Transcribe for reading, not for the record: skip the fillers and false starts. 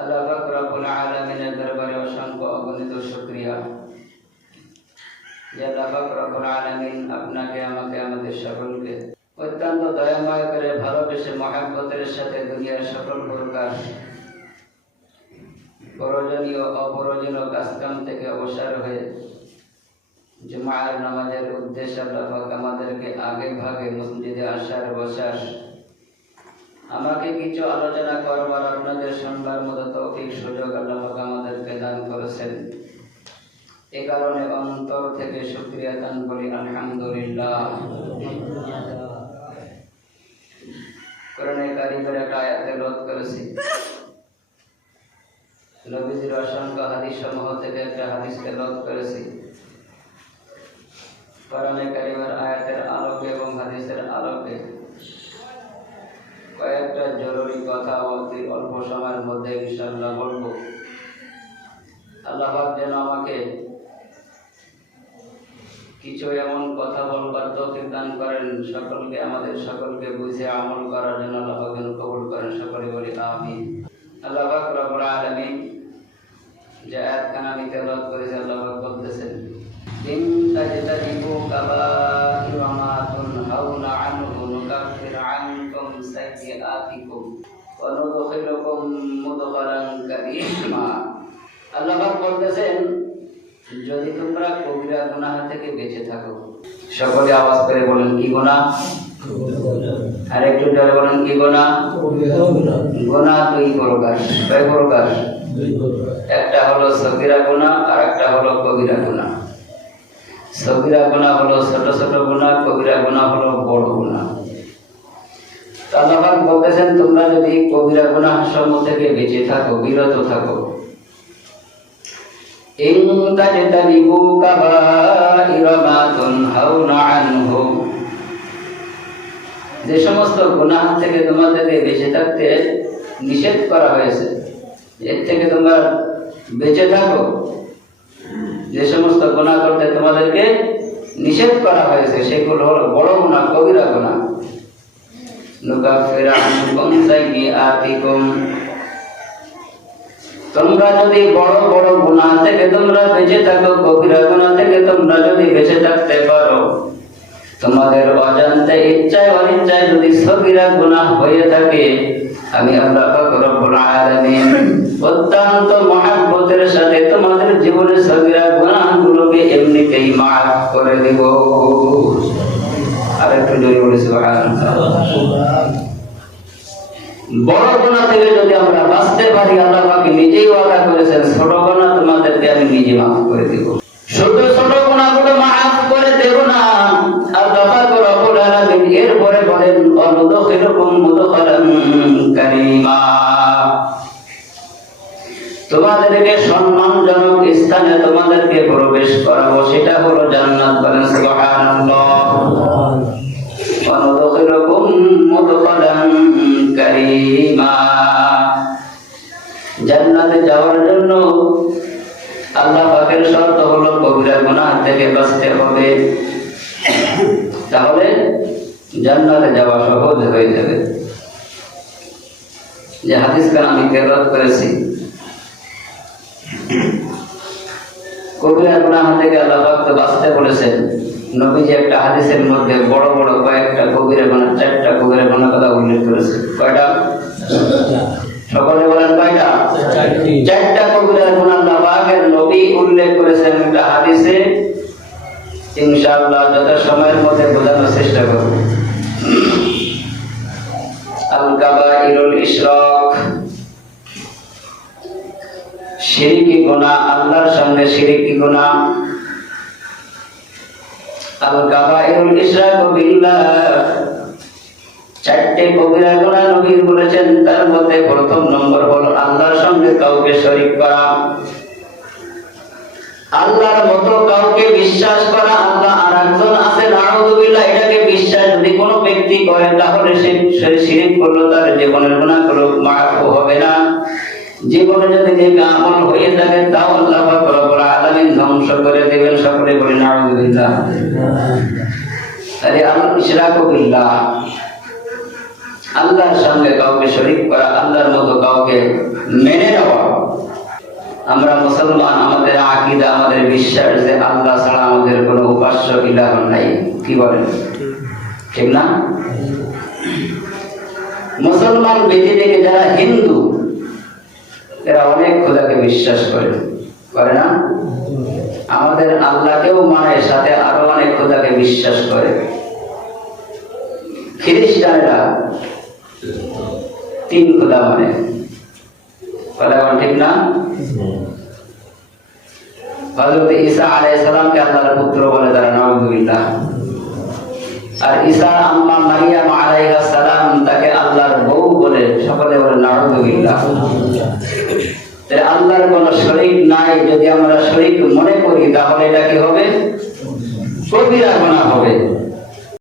আল্লাহ পাক রব্বুল আলামিনের দরবারে অসংখ্য অগণিত শুকরিয়া যে আল্লাহ পাক রব্বুল আলামিন আপনাকে আমাকে আমাদের সকলকে অত্যন্ত দয়াময় করে ভালোবেসে মহব্বতের সাথে দুনিয়ার সকল প্রকার প্রয়োজনীয় অপ্রয়োজনীয় কাজকাম থেকে অবসর হয়ে জুমার নামাজের উদ্দেশ্যে আল্লাহ পাক আমাদেরকে আগে ভাগে মসজিদে আসার বসার আমাকে কিছু আলোচনা করবার আপনাদের শুনবার মতো তৌফিক সুযোগ আল্লাহ পাক আমাদেরকে দান করেছেন। এই কারণে অন্তর থেকে শুকরিয়া দান করি আলহামদুলিল্লাহ। কোরআনে কারিমের একটা আয়াত তেলাওয়াত করেছি, নবীজির অসংখ্য হাদিস সমূহ থেকে একটা হাদিস তেলাওয়াত করেছি। কোরআনে কারিমের আয়াতের আলোকে এবং হাদিসের আলোকে কয়েকটা জরুরি কথা অতি অল্প সময়ের মধ্যে ইনশাআল্লাহ বলবো। আল্লাহ পাক যেন আমাকে কিছু এমন কথা বলবার তৌফিক দান করেন, সকলকে আমাদের সকলকে বুঝে আমল করার জন্য আল্লাহ পাক যেন কবুল করেন, সকলে বলি আমিন। আল্লাহ পাক রব্বুল আলামিন যে আয়াতখানা আমি তেলাওয়াত করেছি, আল্লাহ পাক বলতেছেন ইন তাজতানিবু কাবাইরা মা তুনহাউনা আনহু নুকাফির আনকুম সাইয়্যাতিকুম ওয়া নুদখিলুকুম মুদখালান কারীমা। আল্লাহ পাক বলতেছেন যদি তোমরা কবিরা গুনাহ থেকে বেঁচে থাকো, সকলে আওয়াজ করে বলেন কি গুনাহ? আর একটু জোরে বলেন কি গুনাহ? গুনাহ দুই প্রকার। কয় প্রকার? একটা হলো সগীরা গুনাহ আর একটা হলো কবিরা গুনাহ। সগীরা গুনাহ হলো ছোট ছোট গুনাহ, কবিরা গুনাহ হলো বড় গুনাহ। আল্লাহ পাক বলতেছেন তোমরা যদি কবিরা গুনাহ সমূহ থেকে বেঁচে থাকো, বিরত থাকো, ইন তাজতানিবু কাবাইরা মা তুনহাউনা আনহু, যে সমস্ত গুনাহ থেকে তোমাদেরকে বেঁচে থাকতে নিষেধ করা হয়েছে, এর থেকে তোমরা বেঁচে থাকো। যে সমস্ত গুনাহ করতে তোমাদেরকে নিষেধ করা হয়েছে সেগুলো হলো বড় গুনাহ, কবিরা গুনাহ। নুকাফির আনকুম সাইয়্যাতিকুম, তোমরা যদি বড় বড় গুনাহ থেকে তোমরা বেঁচে থাকো, কবিরা গুনাহ থেকে তোমরা যদি বেঁচে থাকতে পারো, তোমাদের অজান্তে ইচ্ছায় অনিচ্ছায় যদি সগীরা গুনাহ হয়ে থাকে, আমি আল্লাহ পাক রব্বুল আলামিন অত্যন্ত মহব্বতের সাথে তোমাদের জীবনের সগীরা গুনাহগুলোকে এমনিতেই মাফ করে দেব। আরেকটু জোরে বলি সুবহানাল্লাহ। বড় গুনাহ থেকে যদি আমরা বাঁচতে পারি, আল্লাহ পাক নিজেই ওয়াদা করেছেন ছোট গুনাহ তোমাদেরকে আমি নিজে মাফ করে দেব। শুধু ছোট গুনাহগুলো মাফ করে দেব না, আল্লাহ পাক রব্বুল আলামিন এরপরে বলেন অনুদখিলুকুম মুদখালান কারীমা, তোমাদেরকে সম্মানজনক স্থানে তোমাদেরকে প্রবেশ করাবো, সেটা হলো জান্নাত। বলেন সুবহানাল্লাহ। অনুদখিলুকুম মুদখালান কারীমা, জান্নাতে যাওয়ার জন্য আল্লাহ পাকের শর্ত হলো কবিরা গুনাহ থেকে বাঁচতে হবে, তাহলে জান্নাতে যাওয়া সহজ হয়ে যাবে। যে হাদিসখানা আমি তেলাওয়াত করেছি, কবিরা গুনাহ থেকে আল্লাহ পাক তো বাঁচতে বলেছেন। নবীজি একটা হাদিসের মধ্যে বড় বড় কয়েকটা কবিরা গুনাহ, 4টা কবিরা গুনাহ কথা উল্লেখ করেছে। কয়টা? সকলে বলেন কয়টা? 4টা কবিরা গুনাহ আল্লাহ পাকের নবী উল্লেখ করেছেন একটা হাদিসে। ইনশাআল্লাহ যত সময়ের মধ্যে বোঝানোর চেষ্টা করব। আল কাবাইরুল ইশরাক, শিরকি গুনাহ, আল্লাহর সঙ্গে শিরকি গুনাহ। আল কাবাইরুল ইশরাকু বিল্লাহ, 4টে কবিরা গুনাহ নবী বলেছেন। তার মধ্যে প্রথম নম্বর হলো আল্লাহর সঙ্গে কাউকে শরীক করা, আল্লাহর মতো কাউকে বিশ্বাস করা। আল্লাহ আরেকজন আছে নাউযুবিল্লাহ, এটাকে বিশ্বাস যদি কোনো ব্যক্তি করে তাহলে সে শিরক করলো, তার জীবনের গুনাহগুলো মাফ হবে না। জীবনে যদি নেক আমল হয়ে থাকে তাও আল্লাহ পাক রব্বুল আলামিন ধ্বংস করে দেবেন। সকলে বলি নাউযুবিল্লাহ। তাহলে আল ইশরাকু বিল্লাহ, আল্লাহর সঙ্গে কাউকে শরীক করা, আল্লাহর মতো কাউকে মেনে নেওয়া। আমরা মুসলমান, আমাদের আকীদা, আমাদের বিশ্বাস যে আল্লাহ ছাড়া আমাদের কোনো উপাস্য ইলাহ নাই। কি বলেন, ঠিক না? মুসলমান ব্যতিরেকে যারা হিন্দু, এরা অনেক খোদাকে বিশ্বাস করে না? আমাদের আল্লাহকেও মানে, সাথে আরো অনেক খোদাকে বিশ্বাস করে। খ্রিস্টানেরা 3 খোদা মানে, ঠিক না? হযরত ঈসা আলাইহিস সালামকে আল্লাহর পুত্র বলে তারা, নাউযুবিল্লাহ। আর ঈসা আম্মা মারিয়াম আলাইহিস সালাম তাকে আল্লাহর বউ বলে, সকলে বলে নাউযুবিল্লাহ। তাহলে আল্লাহর কোনো শরীক নাই, যদি আমরা শরীক মনে করি তাহলে এটা কি হবে? কবিরা গুনাহ হবে।